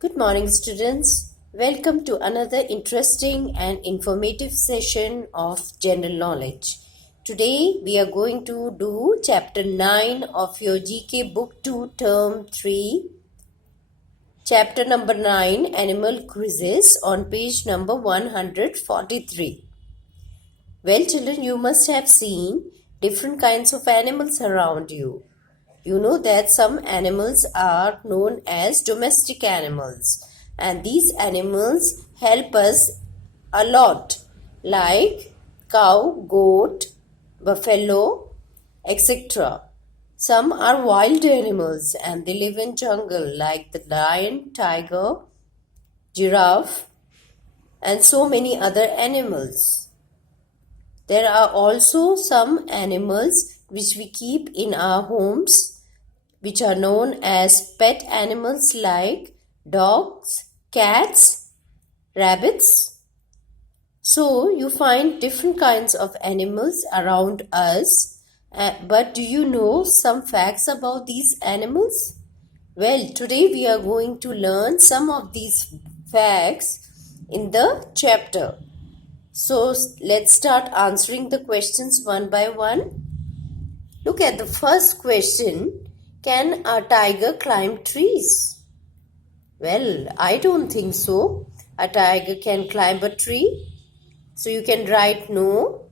Good morning, students. Welcome to another interesting and informative session of general knowledge. Today, we are going to do chapter 9 of your GK book 2 term 3. Chapter number 9, Animal Quizzes, on page number 143. Well, children, you must have seen different kinds of animals around you. You know that some animals are known as domestic animals, and these animals help us a lot, like cow, goat, buffalo, etc. Some are wild animals and they live in jungle, like the lion, tiger, giraffe, and so many other animals. There are also some animals which we keep in our homes, which are known as pet animals like dogs, cats, rabbits. So you find different kinds of animals around us. But do you know some facts about these animals? Well, today we are going to learn some of these facts in the chapter. So let's start answering the questions one by one. Look at the first question. Can a tiger climb trees? Well, I don't think so. A tiger can climb a tree. So you can write no.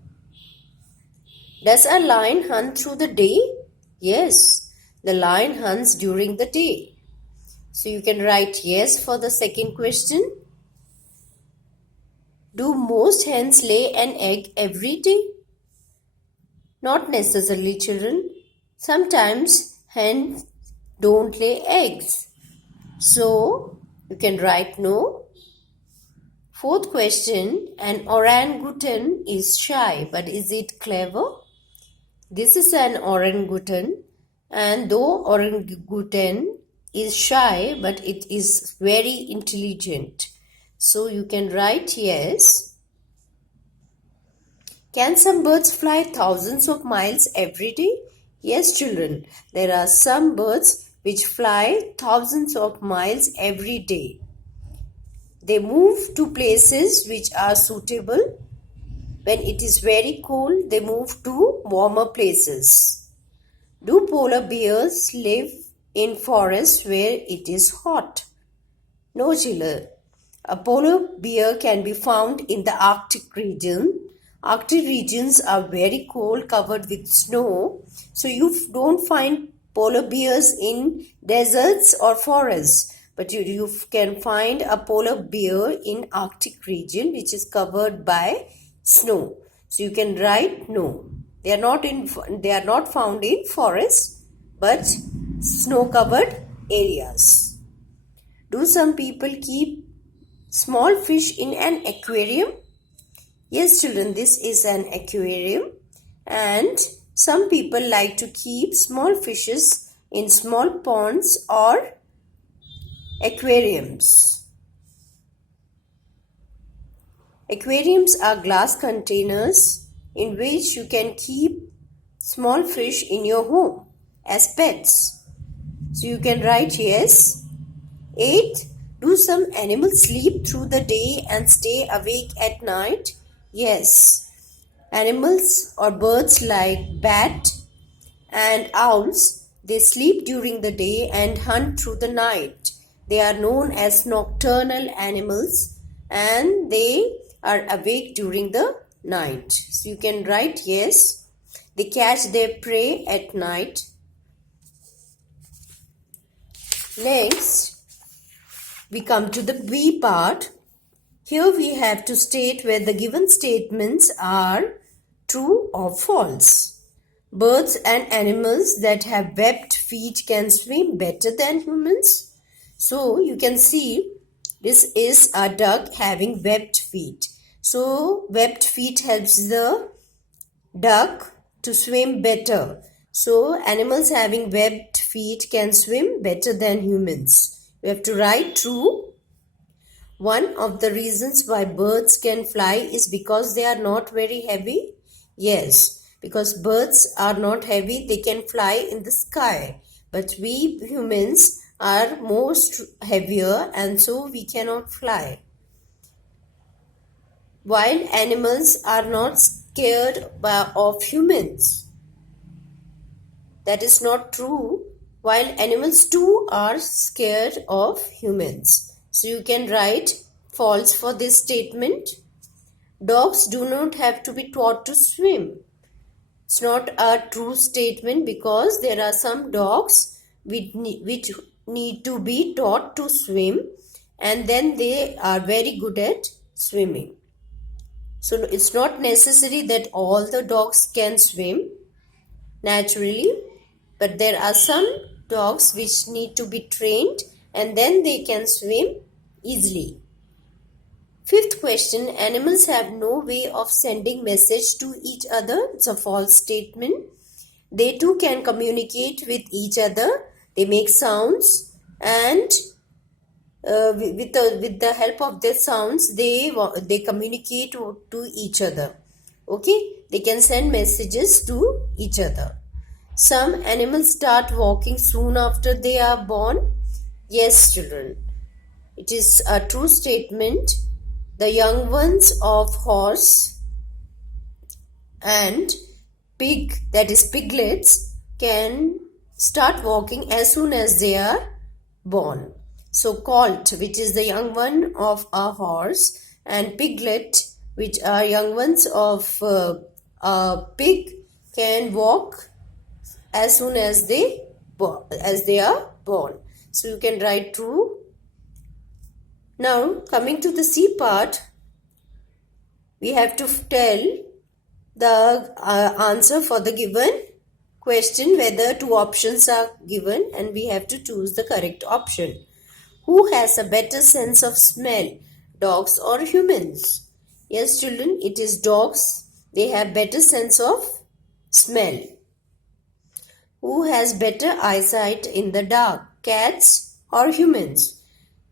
Does a lion hunt through the day? Yes, the lion hunts during the day. So you can write yes for the second question. Do most hens lay an egg every day? Not necessarily, children. Sometimes hens don't lay eggs. So you can write no. Fourth question, an orangutan is shy, but is it clever? This is an orangutan, and though orangutan is shy, but it is very intelligent. So you can write yes. Can some birds fly thousands of miles every day? Yes, children. There are some birds which fly thousands of miles every day. They move to places which are suitable. When it is very cold, they move to warmer places. Do polar bears live in forests where it is hot? No, children. A polar bear can be found in the Arctic region. Arctic regions are very cold, covered with snow. So you don't find polar bears in deserts or forests. But you can find a polar bear in Arctic region which is covered by snow. So you can write no. They are not found in forests but snow-covered areas. Do some people keep small fish in an aquarium? Yes, children, this is an aquarium, and some people like to keep small fishes in small ponds or aquariums. Aquariums are glass containers in which you can keep small fish in your home as pets. So you can write yes. 8. Do some animals sleep through the day and stay awake at night? Yes. Animals or birds like bat and owls, they sleep during the day and hunt through the night. They are known as nocturnal animals and they are awake during the night. So you can write yes. They catch their prey at night. Next, we come to the B part. Here we have to state where the given statements are true or false. Birds and animals that have webbed feet can swim better than humans. So you can see this is a duck having webbed feet. So webbed feet helps the duck to swim better. So animals having webbed feet can swim better than humans. You have to write true. One of the reasons why birds can fly is because they are not very heavy. Yes, because birds are not heavy, they can fly in the sky. But we humans are most heavier and so we cannot fly. Wild animals are not scared of humans. That is not true. Wild animals too are scared of humans. So you can write false for this statement. Dogs do not have to be taught to swim. It's not a true statement because there are some dogs which need to be taught to swim and then they are very good at swimming. So it's not necessary that all the dogs can swim naturally, but there are some dogs which need to be trained and then they can swim easily. Fifth question, animals have no way of sending message to each other. It's a false statement. They too can communicate with each other. They make sounds and with the help of their sounds, they communicate to each other. Okay, they can send messages to each other. Some animals start walking soon after they are born. Yes, children, it is a true statement. The young ones of horse and pig, that is piglets, can start walking as soon as they are born. So colt, which is the young one of a horse, and piglet, which are young ones of a pig, can walk as soon as they are born. So you can write true. Now coming to the C part, we have to tell the answer for the given question, whether two options are given and we have to choose the correct option. Who has a better sense of smell, dogs or humans? Yes, children, it is dogs. They have better sense of smell. Who has better eyesight in the dark, cats or humans?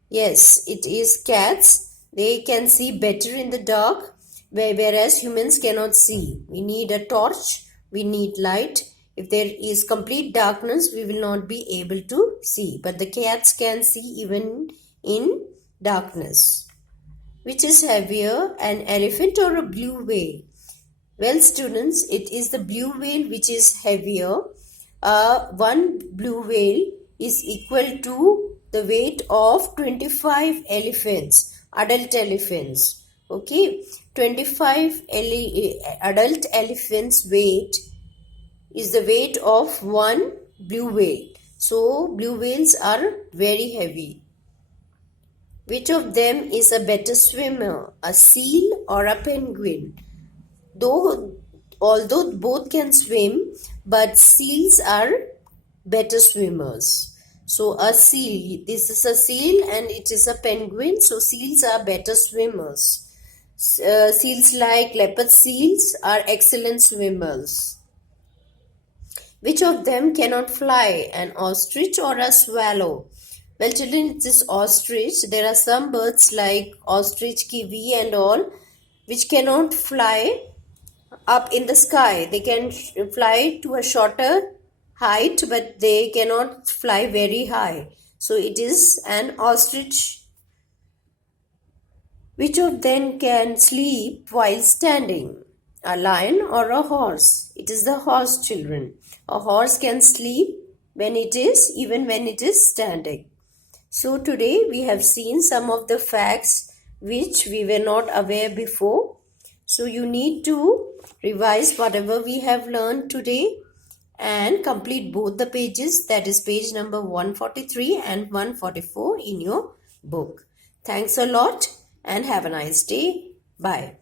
Yes, it is cats. They can see better in the dark, whereas humans cannot see. We need a torch, we need light. If there is complete darkness, we will not be able to see. But the cats can see even in darkness. Which is heavier, an elephant or a blue whale? Well, students, it is the blue whale which is heavier. One blue whale is equal to the weight of 25 elephants, adult elephants. Okay, 25 adult elephants weight is the weight of one blue whale. So blue whales are very heavy. Which of them is a better swimmer, a seal or a penguin? Although both can swim, but seals are better swimmers. So a seal, this is a seal and it is a penguin. So seals are better swimmers. Seals like leopard seals are excellent swimmers. Which of them cannot fly, an ostrich or a swallow? Well, children, it is ostrich. There are some birds like ostrich, kiwi and all which cannot fly up in the sky. They can fly to a shorter height, but they cannot fly very high. So it is an ostrich. Which of them can sleep while standing, a lion or a horse? It is the horse, children. A horse can sleep even when it is standing. So today we have seen some of the facts which we were not aware before. So you need to revise whatever we have learned today and complete both the pages, that is page number 143 and 144 in your book. Thanks a lot and have a nice day. Bye.